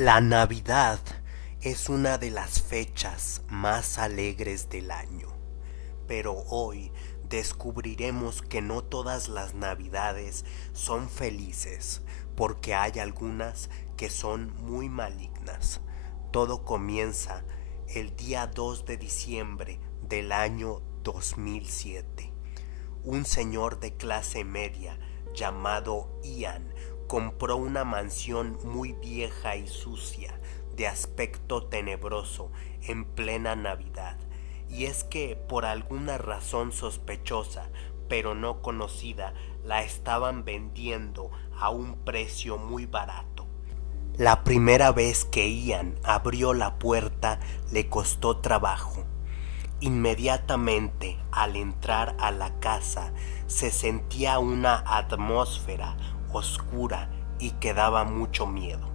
La Navidad es una de las fechas más alegres del año, pero hoy descubriremos que no todas las Navidades son felices, porque hay algunas que son muy malignas. Todo comienza el día 2 de diciembre del año 2007. Un señor de clase media llamado Ian compró una mansión muy vieja y sucia, de aspecto tenebroso, en plena Navidad. Y es que por alguna razón sospechosa, pero no conocida, la estaban vendiendo a un precio muy barato. La primera vez que Ian abrió la puerta le costó trabajo. Inmediatamente al entrar a la casa se sentía una atmósfera oscura y que daba mucho miedo.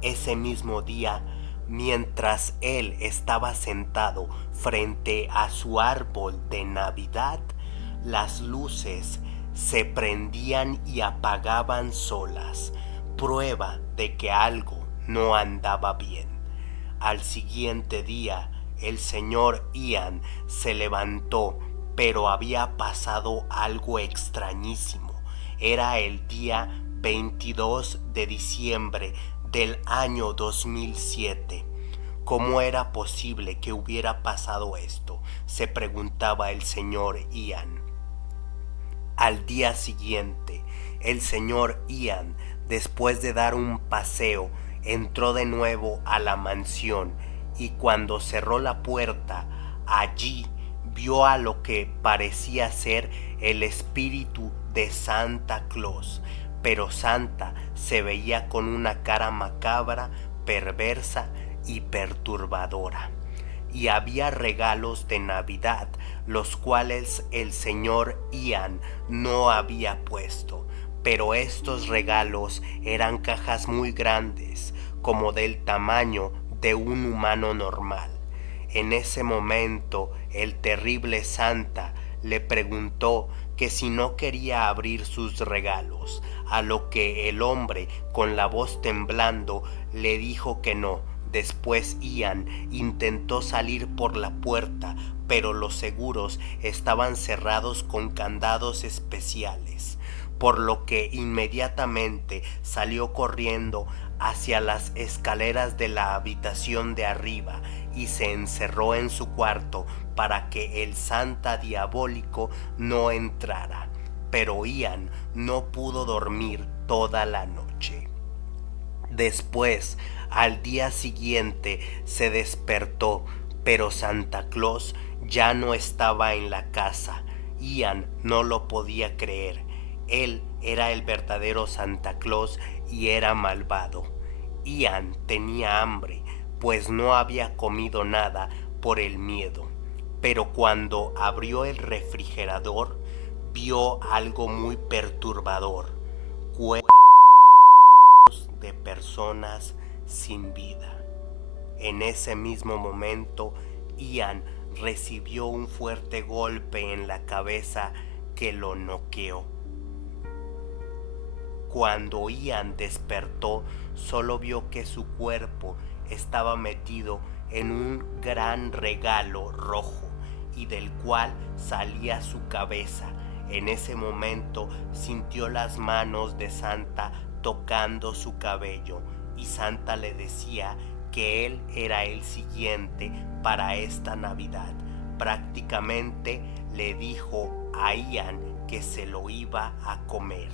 Ese mismo día, mientras él estaba sentado frente a su árbol de Navidad, las luces se prendían y apagaban solas, prueba de que algo no andaba bien. Al siguiente día, el señor Ian se levantó, pero había pasado algo extrañísimo. Era el día 22 de diciembre del año 2007. ¿Cómo era posible que hubiera pasado esto?, se preguntaba el señor Ian. Al día siguiente, el señor Ian, después de dar un paseo, entró de nuevo a la mansión y cuando cerró la puerta, allí vio a lo que parecía ser el espíritu de Santa Claus, pero Santa se veía con una cara macabra, perversa y perturbadora. Y había regalos de Navidad, los cuales el señor Ian no había puesto, pero estos regalos eran cajas muy grandes, como del tamaño de un humano normal. En ese momento el terrible Santa le preguntó que si no quería abrir sus regalos, a lo que el hombre, con la voz temblando, le dijo que no. Después Ian intentó salir por la puerta, pero los seguros estaban cerrados con candados especiales, por lo que inmediatamente salió corriendo hacia las escaleras de la habitación de arriba y se encerró en su cuarto para que el Santa diabólico no entrara. Pero Ian no pudo dormir toda la noche. Después, al día siguiente, se despertó, pero Santa Claus ya no estaba en la casa. Ian no lo podía creer. Él era el verdadero Santa Claus y era malvado. Ian tenía hambre, pues no había comido nada por el miedo. Pero cuando abrió el refrigerador, vio algo muy perturbador: de personas sin vida. En ese mismo momento, Ian recibió un fuerte golpe en la cabeza que lo noqueó. Cuando Ian despertó, solo vio que su cuerpo estaba metido en un gran regalo rojo y del cual salía su cabeza. En ese momento sintió las manos de Santa tocando su cabello y Santa le decía que él era el siguiente para esta Navidad. Prácticamente le dijo a Ian que se lo iba a comer.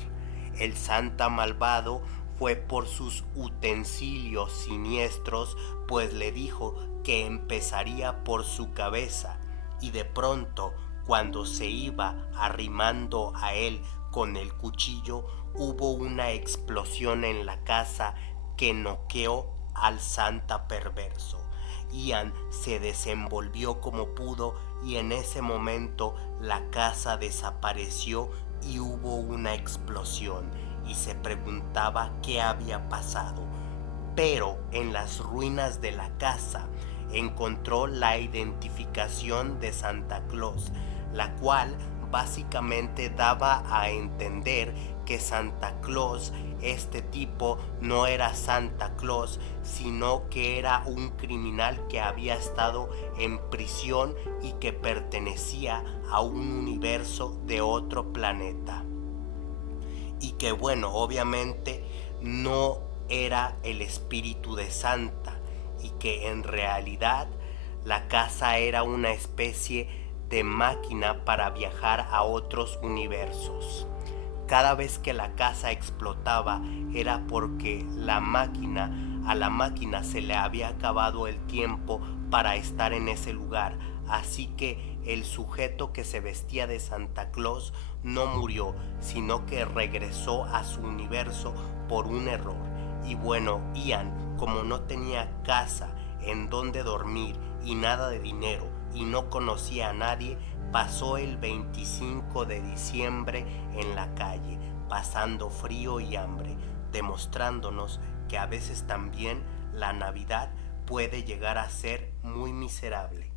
El Santa malvado fue por sus utensilios siniestros, pues le dijo que empezaría por su cabeza, y de pronto, cuando se iba arrimando a él con el cuchillo, hubo una explosión en la casa que noqueó al Santa perverso. Ian se desenvolvió como pudo y en ese momento la casa desapareció y hubo una explosión y se preguntaba qué había pasado. Pero en las ruinas de la casa encontró la identificación de Santa Claus, la cual básicamente daba a entender que Santa Claus, este tipo, no era Santa Claus, sino que era un criminal que había estado en prisión y que pertenecía a un universo de otro planeta. Y que bueno, obviamente no era el espíritu de Santa, y que en realidad la casa era una especie de máquina para viajar a otros universos. Cada vez que la casa explotaba era porque a la máquina se le había acabado el tiempo para estar en ese lugar, así que el sujeto que se vestía de Santa Claus no murió, sino que regresó a su universo por un error. Y bueno, Ian, como no tenía casa en donde dormir y nada de dinero y no conocía a nadie, pasó el 25 de diciembre en la calle, pasando frío y hambre, demostrándonos que a veces también la Navidad puede llegar a ser muy miserable.